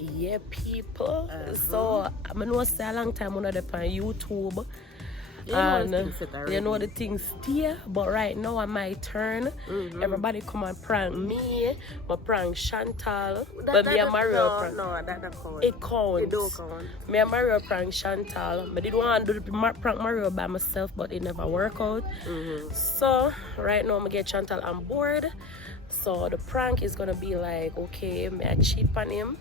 Yeah, people. So I know say a long time on the on YouTube. You know the things there, but right now on my turn. Everybody come and prank me, but prank Chantal. But me and Mario prank. No, that don't count. It counts. It don't count. Me and Mario prank Chantal. I did want to do the prank Mario by myself, but it never worked out. So right now I'm gonna get Chantal on board. So the prank is gonna be like, okay, me I cheat on him.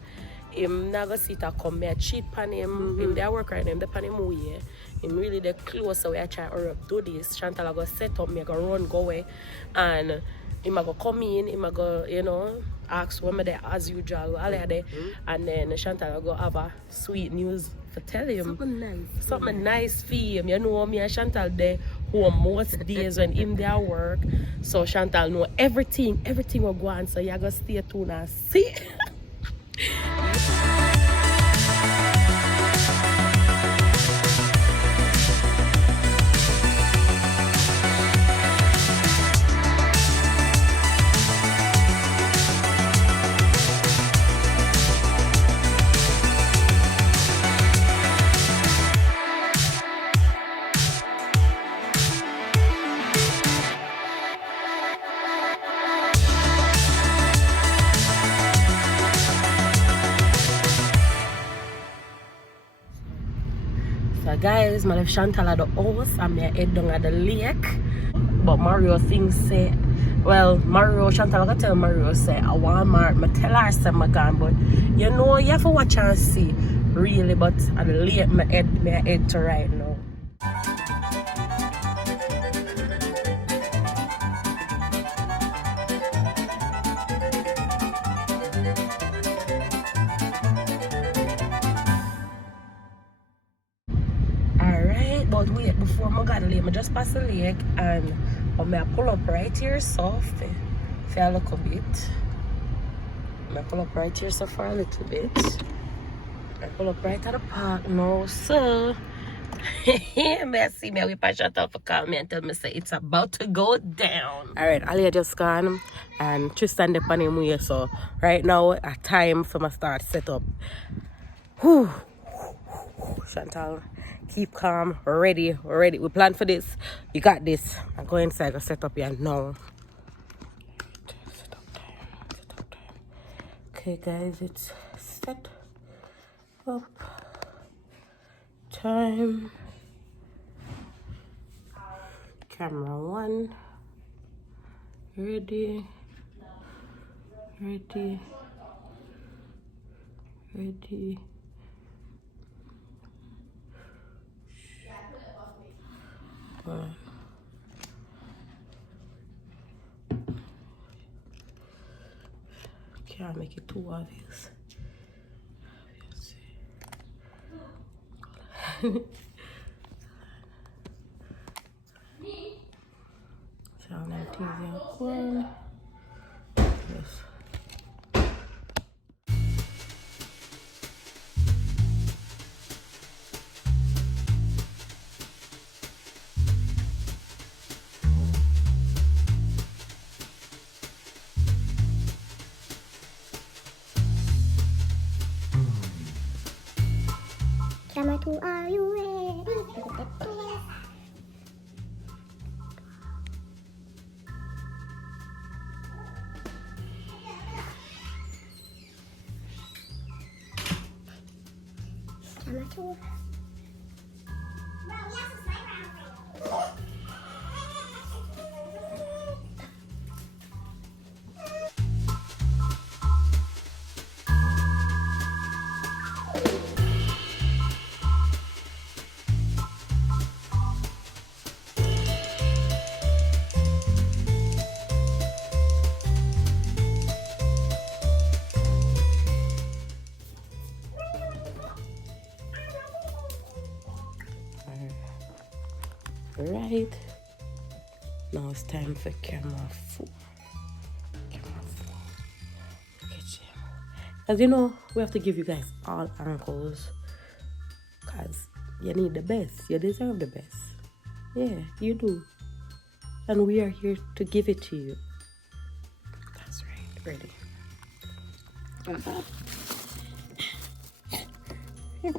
Him never see to come, me I cheat on him. Him there work right now, him on him way. Him really the close, so I try to do this. Chantal I go set up, me I go run, go away. And him I go come in, him I go, you know, ask what me there as usual, all there. And then Chantal I go have a sweet news for tell him. Something nice for him. You know, me and Chantal there home most days when him there work. So Chantal know everything will go on. So you gotta stay tuned and see. So guys, my left Chantal at the house and me head down at the lake. But Mario thinks say, well, Chantal I gotta tell Mario say I Walmart, I tell her say I gone, but you know you have to watch and see really, but at the lake my head to right now. But wait, before I got the lake, I just passed the lake and I pull up right here so for a little bit. I pull up right here so for a little bit. I pull up right at the park now, so may I see me with my shut up for call me and tell me say it's about to go down. Alright, Ali just gone and Tristan the pan him way, so right now a time for my start set up. Whew. Chantal, keep calm, ready. We plan for this. You got this. I'm going inside, go set up here now. Set up time. Okay guys, it's set up time. Camera 1. Ready. Can't make it too obvious. Sound one. Yes. Camera 2, are you ready? Camera 2. Right now it's time for camera 4. As you know, we have to give you guys all angles because you need the best. You deserve the best. Yeah, you do. And we are here to give it to you. That's right. Ready. The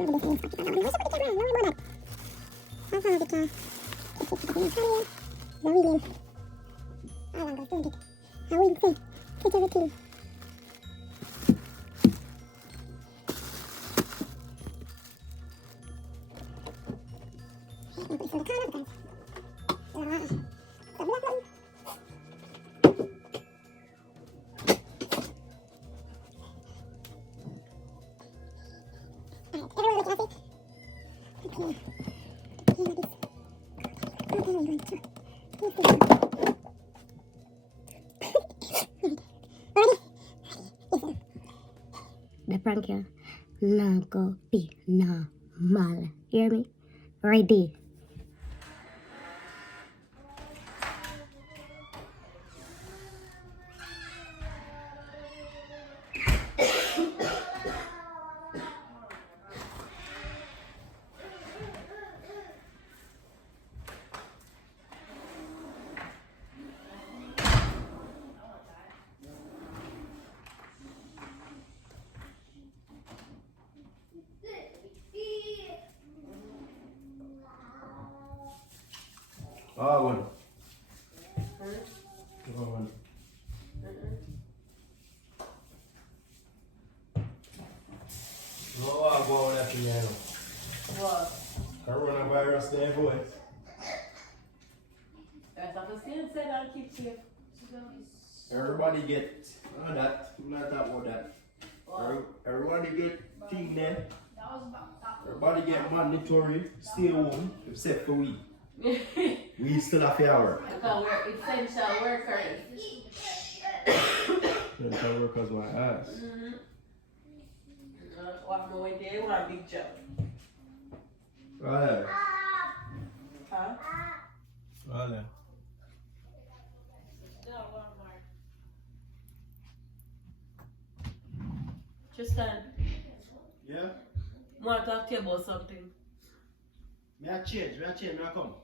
prank here not go be normal. Hear me? Ready? Oh, one. Oh, one. No, I go on that piano. What? Coronavirus, their voice. That's what the same said I'll keep safe. Everybody get that. I'm not talking about that. Everybody get thing there. Everybody get mandatory. Stay home, except for we. We still have to work. Because we're essential workers. Essential workers my ass. What more they want a big job. Right. Huh? Right. Tristan, Yeah? want to talk to you about something. Me I change, me I come.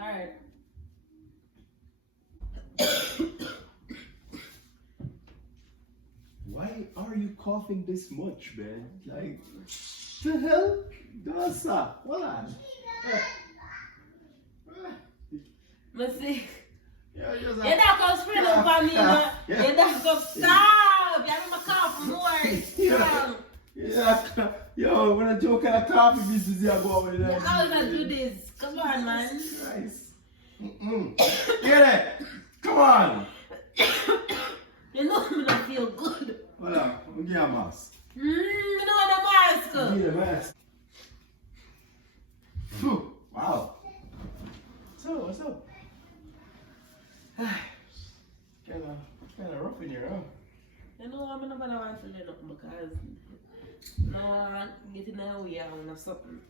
Alright. Why are you coughing this much, man? Like, the hell? Dosa, what on? Missy, You're you don't come spring up on me, man. You don't come stop. You have my cough more. Yeah, yo, when I joke at a coffee business, you go over there. How you gonna do this? Come on, man. Nice. Get it? Come on. You know I'm not feel good. Hold on, I'm gonna get a mask. You know what I I'm need a mask. Phew. Wow. What's up? Kinda rough in here, huh? You know I'm not gonna want to learn nothing because no one getting that way or something.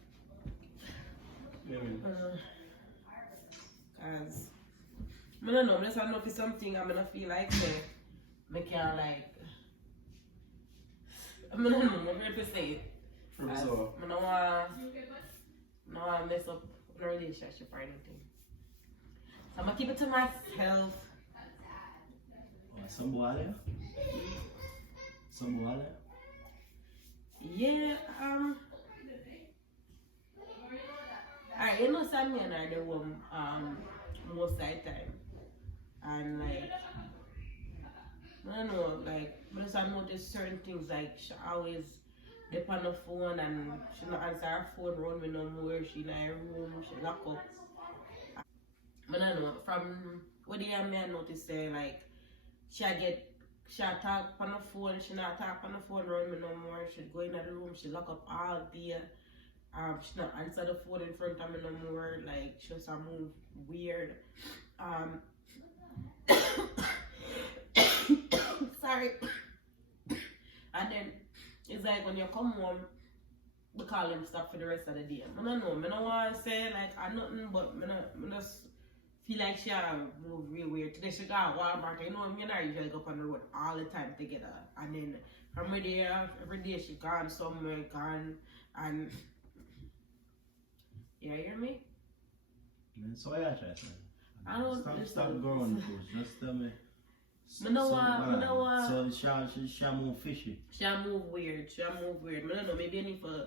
Yeah, Because I don't know, I'm just know for something I'm gonna feel like me can like I don't know, I'm ready to say it. I don't want to mess up the relationship or anything. So I'm gonna keep it to myself. Some boy there? Some boy there? Yeah, alright, you know some men are the one most of the time. And like I don't know, like I just notice certain things like she always dip on the phone and she not answer her phone run me no more, she in her room, she lock up. I don't know, from what the I notice say like she talk on the phone, she not talk on the phone run me no more, she go in the room, she lock up all day. She not answer the phone in front of me no more, like she just move weird. Sorry. And then it's like when you come home, we call him stop for the rest of the day. I don't know, I don't want to say like I'm nothing, but I just feel like she move real weird. Today she got Walmart, you know, me and her usually go on the road all the time together. And then from there, every day she gone somewhere, gone, and you hear me? So I try to. I don't Stop going, just tell me. I know what. So she move fishy. She move weird. I don't know. Maybe I need to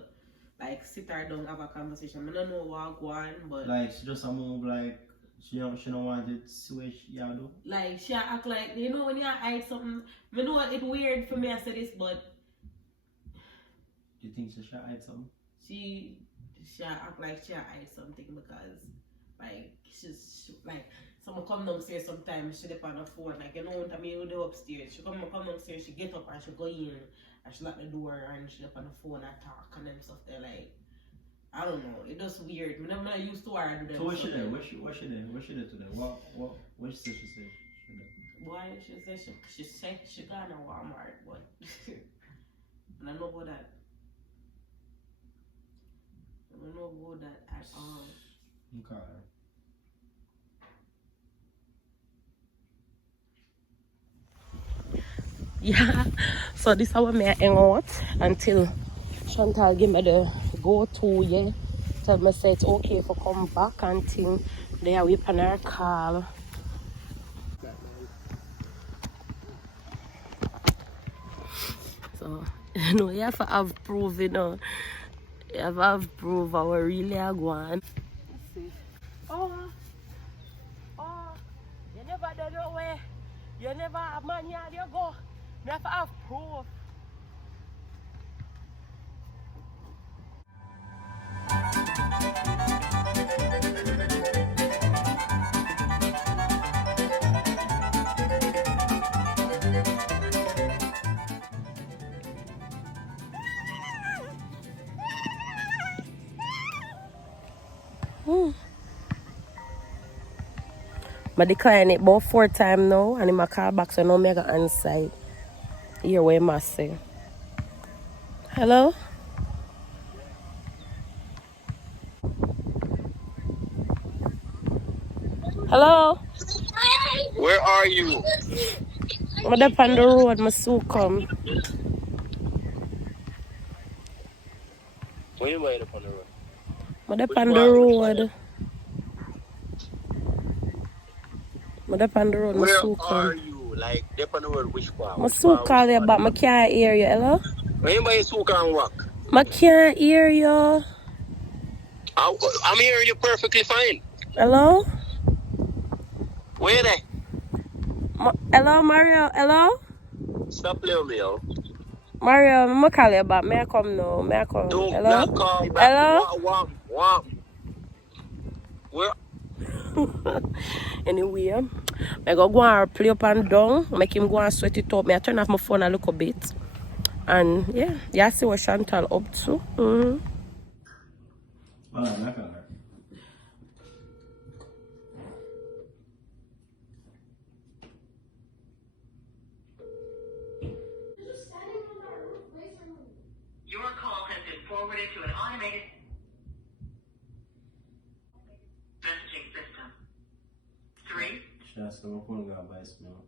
like sit her down have a conversation. I don't know what go on, but like she just a move like she don't want it see what she do. Like she act like you know when you hide something. I know it's weird for me I say this, but You think she should hide something? She act like she hide something because like she's like someone come downstairs sometimes she dep on the phone like you know what I mean with the upstairs she come downstairs she get up and she go in and she lock the door and she dep on the phone and talk and them stuff there like I don't know it just weird. I'm not used to her do them. So what she did? What she did today? What she said she did? Why she said she gone to Walmart but I don't know about that. I don't know about that at all. Okay. Yeah, so this is how me hang out until Chantal give me the go-to, yeah. Tell me say it's okay for come back until they are whipping her call. So, you know, you have to have proof, you know. You have to have proof how we really are going. Oh, you never done no way. You never have money and you go. You have to have proof. I decline it about 4 times now and in my car back so now I got answer. Hear what I must say. Hello? Hello? Where are you? I'm up on the road, my soon come. Where you made up on the road? I'm up Which on the part? road. I'm up on the road, my Where soon are come. you? Like, up on the road, which part? My Which soon part? call Which you part? back, I can't hear you. Hello? Where you buy souk and walk? I can't hear you. I'm hearing you perfectly fine. Hello? Where they? Hello, Mario? Hello? Stop playing with me, yo. Mario, I'm call you back. May I come now? May I come? Do Hello? not call back. Hello? What? Where? Anyway, I go and play up and down, make him go and sweat it up. I turn off my phone a little bit. And yeah, you see what Chantal up to. Your call has been forwarded to an automated messaging system. 3. Just my phone got voice mail.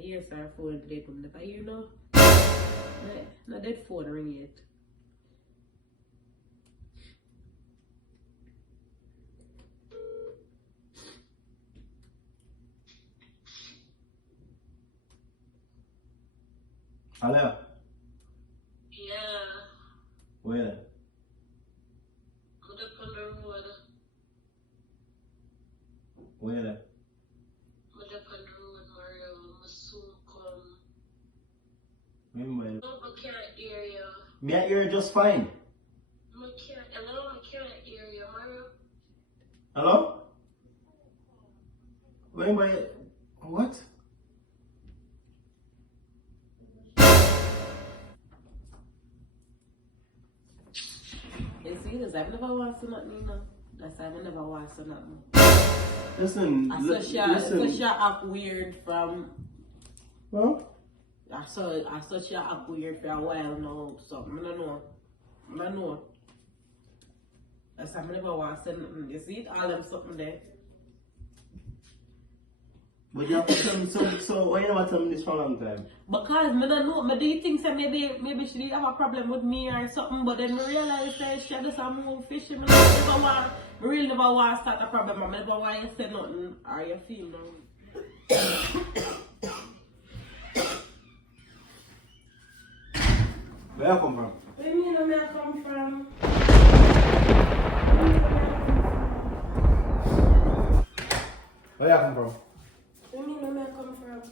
Yes, our phone today come the you know. Not that phone ring yet. Hello? Yeah, Where? put up on the road. Where? Put up on the road, Mario. I soon come. Remember? No, I can't hear you. Me I hear just fine. Hello, I can't hear you, Mario. Hello? Remember? What? You see, because I've never watched nothing, you know. That's why I've never watched nothing. Listen, I saw she act weird from. Huh? I saw she act weird for a while now. So I don't know. That's why I never watched nothing. You see it, all them something there. But you have to tell me something, so why you never tell me this for a long time? Because I don't know, I do think that maybe she did have a problem with me or something, but then I realized that she just a move fishing. I really never want to start a problem. I never want to say nothing or you feel no. Where you come from? Where me know where I come from? Where you come from? Where me know where I come from?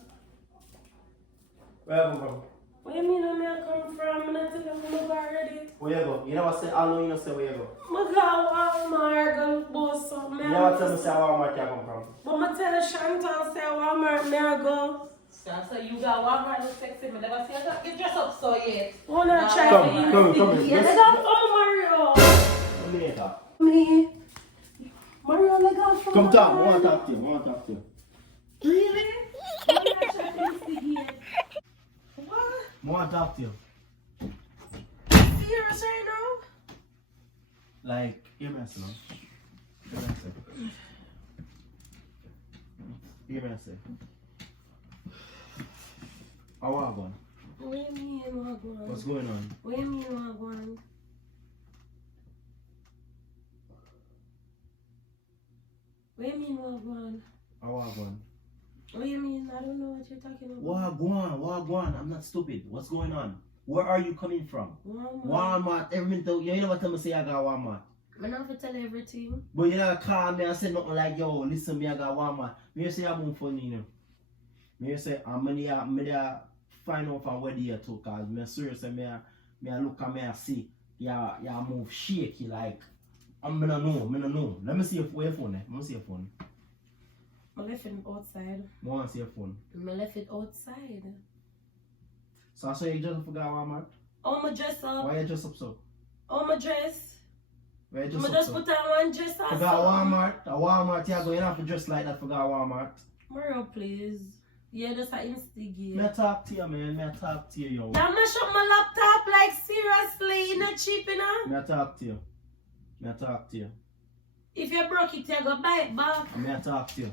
Where you come from? Where me know where I come from? I'm not telling you I'm already. Where you go? You never say, I know you don't say where you go. I go Walmart, go buy something. You never tell me say Walmart you come from. But I tell Chantal say Walmart, may I go? So you got Walmart to text me. Never see that. Get dressed up so yet. Wanna try to eat? Come. Yeah, let go from Mario. Later. Me. Mario, let go from Come talk, I want to talk to you. Really? Wanna try to instigate? What? I want to talk to you. Serious right now? Like, hear me say now. Hear me say. How are you going? What do you mean what going? What's going on? What do you mean what going? What do you mean what going? How are you going? What do you mean? I don't know what you're talking about. Wagwan, I'm not stupid. What's going on? Where are you coming from? Walmart. Every minute, you never tell me say I got Walmart. I don't have to tell you everything. But you never call me and say nothing like, yo, listen me, I got Walmart. Me say I'm funny, you know. Me say I'm gonna find out from where they are too, cause me seriously me look at me and see yeah move shaky like I'm gonna know. Let me see your phone. Let me see your phone. I left it outside. I want to see your phone. I left it outside. So I saw you just forgot Walmart. Oh, my dress up. Why you dress up so? Oh, my dress. Why you I dress up just so? put on one dress or Forgot something. Walmart. A Walmart, yeah, going have to dress like that. Forgot Walmart. Mario, please. Yeah, that's an instigate. Me talk to you, man. Me talk to you, yo. Now mash up my laptop, like seriously, you not cheap enough. Me talk to you. Me talk to you. If you broke it, you go buy it back. Me talk to you.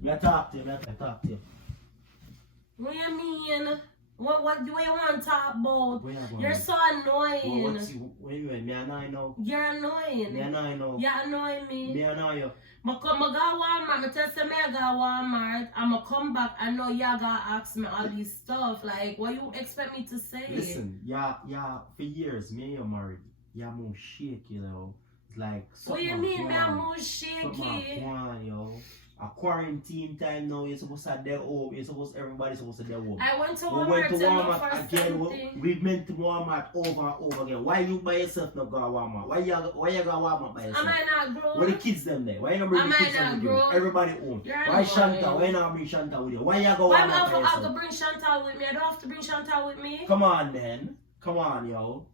Me talk to you. Me talk to you. What you mean? What do you want to talk about? Where you going? You're so annoying. Where you at? Me annoy now. You're annoying. Me annoy now. You annoy me. Me annoy you. I go Walmart, I tell me I go Walmart, I'ma come back, I know y'all gonna ask me all these stuff, like, what you expect me to say? Listen, yeah, for years, me and you married, yeah, move shaky, yo. It's like, What do you mean, me I move shaky? Come on, yo. A quarantine time now, you're supposed to be home, everybody's supposed to be home. I went to We Walmart, went to to look Walmart for again. something. We went to Walmart over and over again. Why you by yourself not go to Walmart? Why you go to Walmart by yourself? Am I not grown? Where the kids them there? Why you not bring the kids them with you? Everybody home. Why Chantal? Why you not bring Chantal with you? Why you go Why Walmart am I by have to yourself? bring Chantal with me? I don't have to bring Chantal with me. Come on then. Come on, yo.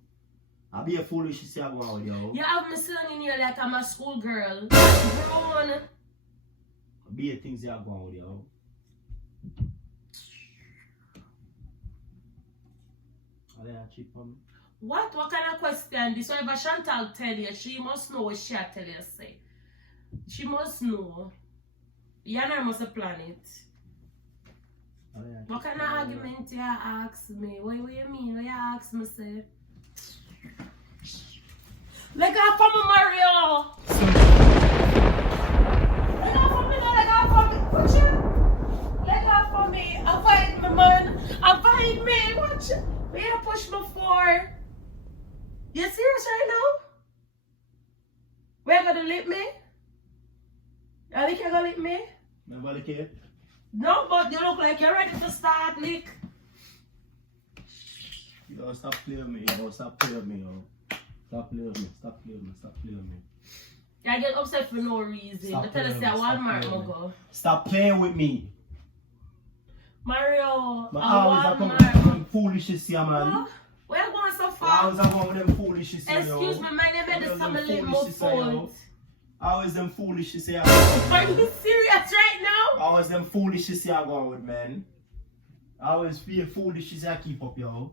I'll be a foolish to say I'm going with yo. You have me sitting in here like I'm a schoolgirl. I'm grown. Be a things you are going with yo. Are they cheap for me? What kind of question this? So if Chantal tell you, she must know what she tell you say. She must know. You and I must plan it. What kind of argument you ask me? What do you mean? What you ask me say? Let go from me, Mario! Let go from me! Watch it! Let go from me! Avoid me, man! Avoid me! Watch it! Where you push me for? You serious right now? Where you gonna lick me? You think you're gonna lick me? Nobody care? No, but you look like you're ready to start lick. Yo, stop playing with me, yo. Stop playing with me, yo. Stop playing with me. Stop playing with me. Stop playing with me. I get upset for no reason. I tell us that Walmart will go. Stop playing with me. Mario, But a always I come with Walmart. them foolishness here, man. Huh? Where you going so I far? always I come with them foolishness here, yo. Excuse me, my name is Always Summer them Lip foolishness here, yo. Fault. Always them foolishness here. Are you serious right now? Always them foolishness here going with, man. I always feel foolishness here keep up, yo.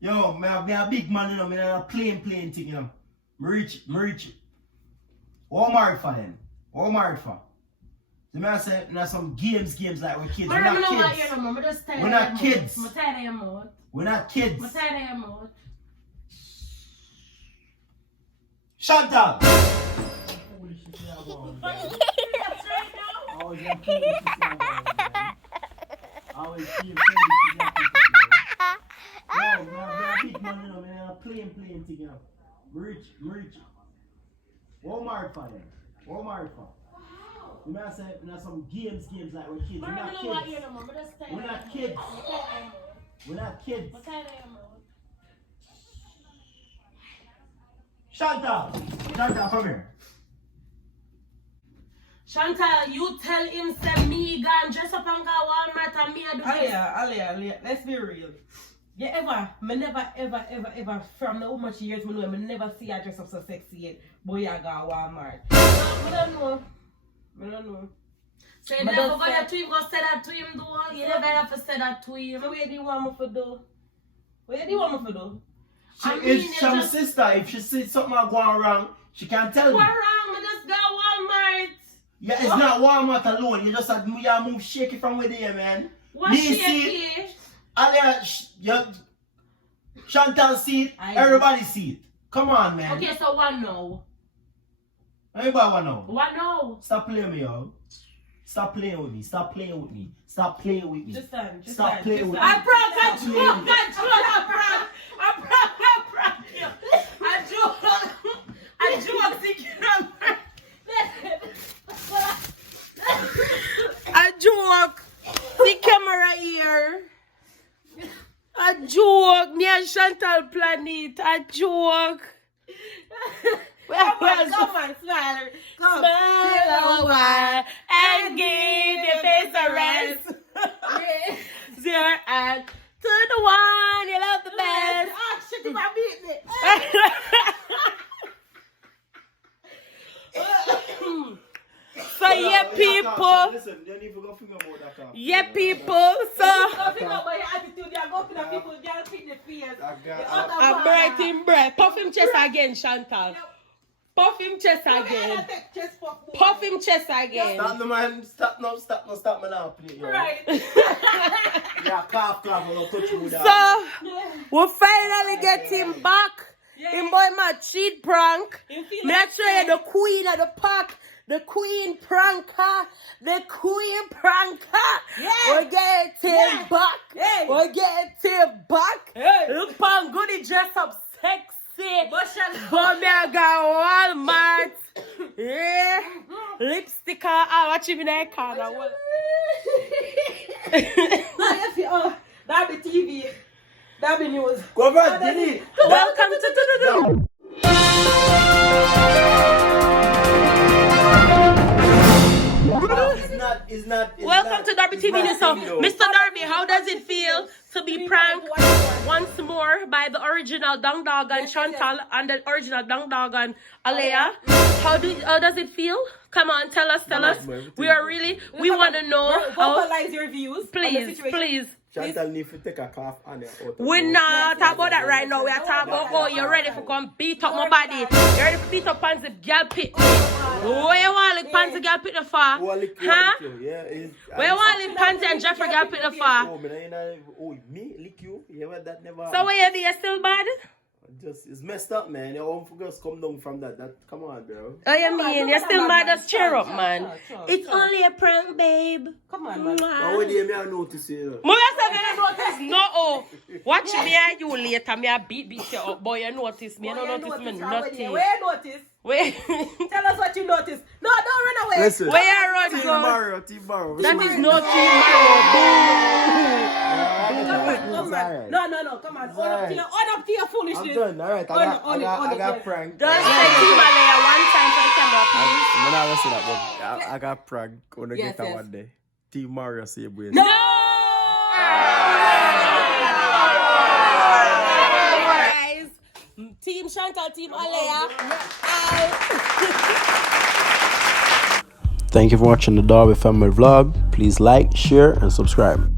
Yo, me a big man, you know, me a plain thing, you know. Me rich. What married for then? What married for? The man said, "Now some games like we're kids. We're Man, I not don't know what kids. you know, man. I'm just tired We're of not your kids. mouth. I'm tired of your mouth. We're not kids." I'm tired of your mouth. Chantal. Walmart for them. Walmart for. You might say, some games like we're kids. We're not kids. We're not kids. We're not kids. Chantal, come here. Chantal, you tell him say me gone dress up and go Walmart and me do this. Alia, let's be real. Me never, ever, from how much years me know, me never see her dress up so sexy yet. Boy, I go Walmart. I don't know. I don't know. So you never go there to him, go say that to him though. You never have to say that to him. So where do you want me to do? Where do you want me to do? It's some sister. If she sees something going wrong, she can tell me. What wrong? Me just go Walmart. Yeah, it's not Walmart alone. You just have to move shaky from where there, man. What shaky? Alia, Chantal see it. Everybody see it. Come on, man. Okay, so one no. Everybody want know. One no. Stop playing with me, yo. Stop playing with me. Stop playing with me. Stop playing with me. Just stand. Stop playing with me. I prank I joke. The camera here. A joke. Me and Chantal plan it. A joke. Come on, smile. Come. Smile a while and give your face a rest. Your hand to the one you love the best. Ah, shit, you might beat me. So yeah, people. Listen, you don't even go think about that. Yeah, people. So Nothing about your attitude. You're going to people, you're feeding the fears. I'm bright in breath. Puff him chest again, Chantal. Puff him chest again. Puff him chest again. Stop the man. Stop me now, please. Right. Yeah, cough, we'll touch you with that. So we finally get him back. Him boy my cheat prank. Make sure you're the queen of the pack. The queen pranker. The queen pranker. Yeah. We get him back. Hey. We get him back. Hey. Look on goody dress up sexy. But me I got Walmart. Yeah. Lipstick on. Watch him in that corner. That'll be TV. That'll be news. Go back, Diddy. Welcome to the It's not. Welcome to Darby TV News. So, Mr. Darby, how does it feel to be pranked once more by the original Dung Dog and Chantal and the original Dung Dog and Alea? How does it feel? Come on, tell us. We want to know. Vocalize your views. Please. Chantal need to take a cough on it. We're not talking about that right now. We are talking about, oh, you're ready for come beat up my body. You're ready for beat up Pansy girl pit. Where you want to Pansy girl pit the far? Huh? Where you want to Pansy and Jeffrey girl pit the far? Oh, me lick you? Yeah, that never. So where you do? You still bad? It's messed up, man. Your own figures come down from that. Come on, bro. Oh, you mean? You're still mad? Just cheer up, man. It's only a prank, babe. Come on, man. How would you notice it? Mother said I notice. No, oh. Watch me and you later. Me I beat you up. Boy, you notice me. You don't notice me nothing. Where you notice? Where? Tell us what you notice. No, don't run away. Listen. Where you run, Team girl? Mario. That is not Team Mario. Come on. No. Come on. Own up to your foolishness. I'm done. All right. I got pranked. Don't say Team Alea one time for the camera, please. I'm not gonna say that, but I got pranked. Gonna get that one day. Team Mario say boy. No! Guys, Team Chantal, Team Alea. Thank you for watching the Darby Family Vlog. Please like, share, and subscribe.